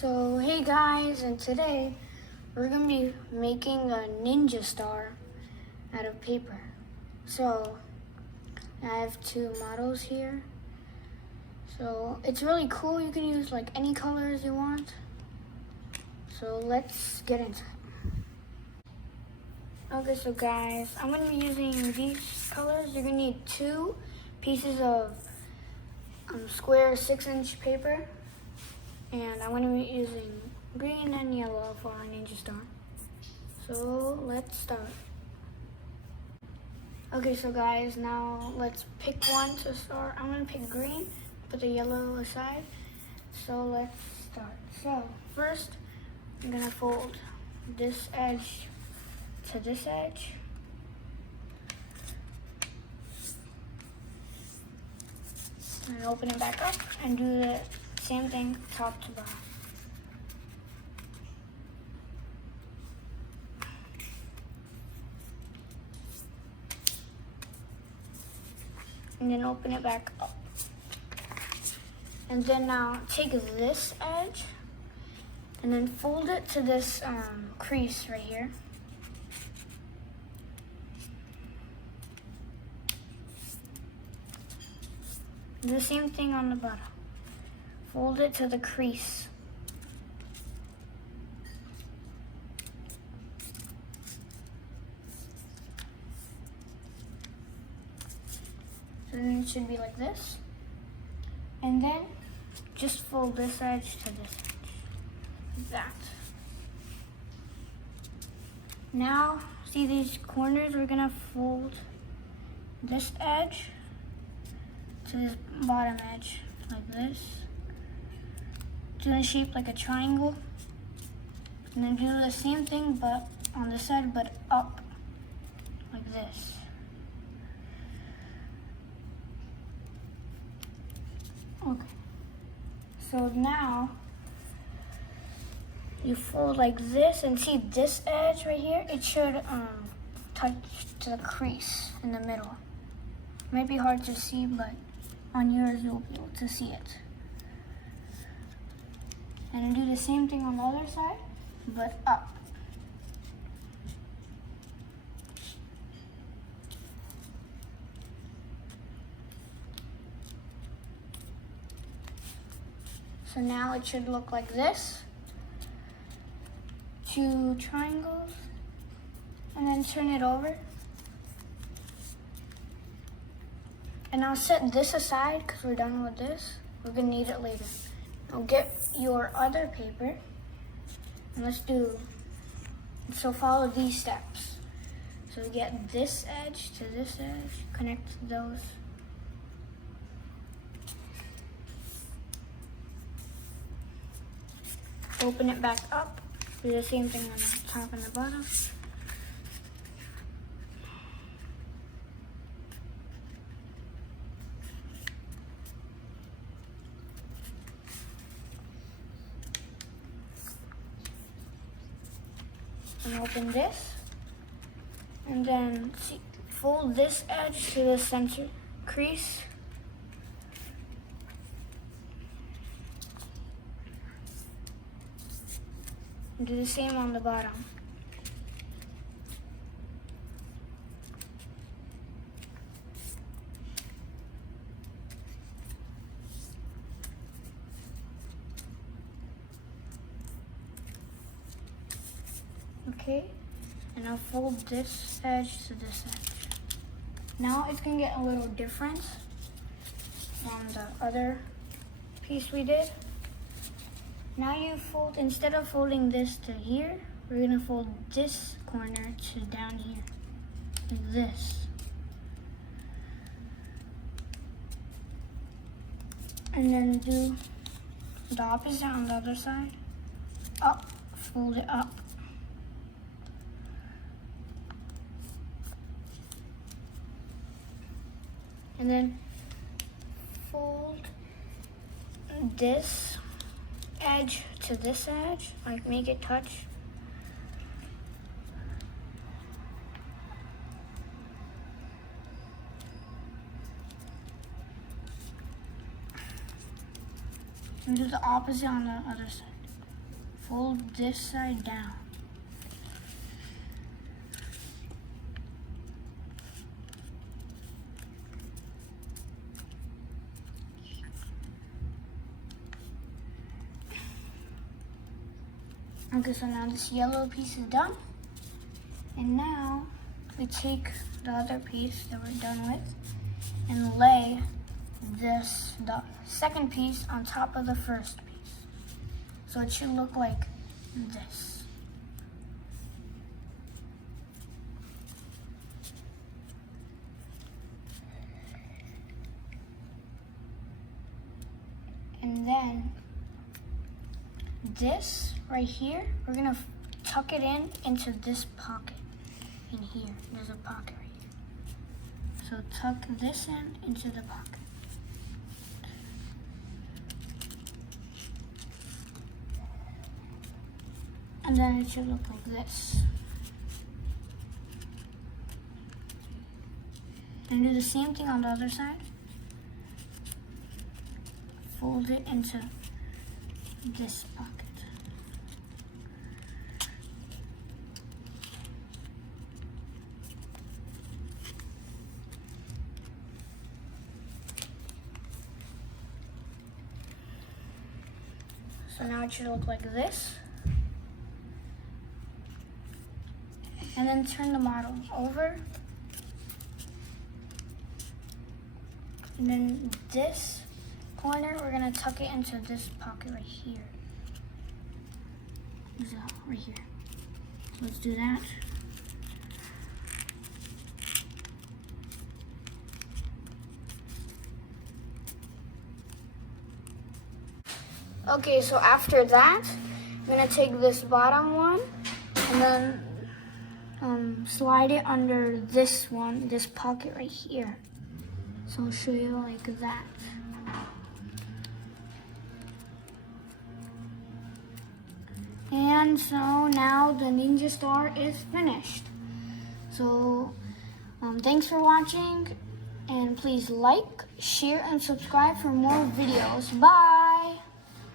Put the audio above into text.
So hey guys, and today we're gonna be making a ninja star out of paper. So I have two models here. So it's really cool. You can use like any colors you want. So let's get into it. Okay, so guys, I'm gonna be using these colors. You're gonna need two pieces of square 6-inch paper. And I'm going to be using green and yellow for our ninja star. So let's start. Okay, so guys, now let's pick one to start. I'm going to pick green, put the yellow aside. So let's start. So first, I'm going to fold this edge to this edge. And open it back up and do the same thing top to bottom. And then open it back up. And then now take this edge and then fold it to this crease right here. Do the same thing on the bottom. Fold it to the crease. So then it should be like this. And then just fold this edge to this edge. Like that. Now, see these corners? We're gonna fold this edge to this bottom edge, like this. Do a shape like a triangle. And then do the same thing but on the side, but up, like this. Okay. So now you fold like this and see this edge right here? It should touch to the crease in the middle. Might be hard to see, but on yours you'll be able to see it. And do the same thing on the other side, but up. So now it should look like this. Two triangles, and then turn it over. And I'll set this aside because we're done with this. We're gonna need it later. Now get your other paper and let's do, so follow these steps. So get this edge to this edge, connect those. Open it back up, do the same thing on the top and the bottom. And open this, and then fold this edge to the center crease. And do the same on the bottom. Okay, and I'll fold this edge to this edge. Now it's gonna get a little different from the other piece we did. Now you fold, instead of folding this to here, we're gonna fold this corner to down here, like this. And then do the opposite on the other side. Up, fold it up. And then fold this edge to this edge, like make it touch. And do the opposite on the other side. fold this side down. Okay, so now this yellow piece is done. And now we take the other piece that we're done with and lay the second piece on top of the first piece. So it should look like this. And then this right here, we're gonna tuck it into this pocket in here. There's a pocket right here. So tuck this into the pocket. And then it should look like this. And do the same thing on the other side. Fold it into this pocket. So now it should look like this. And then turn the model over. And then this corner, we're gonna tuck it into this pocket right here. So, right here. So let's do that. Okay, so after that, I'm gonna take this bottom one and then slide it under this one, this pocket right here. So I'll show you like that. And so now the Ninja Star is finished. So thanks for watching, and please like, share, and subscribe for more videos. Bye!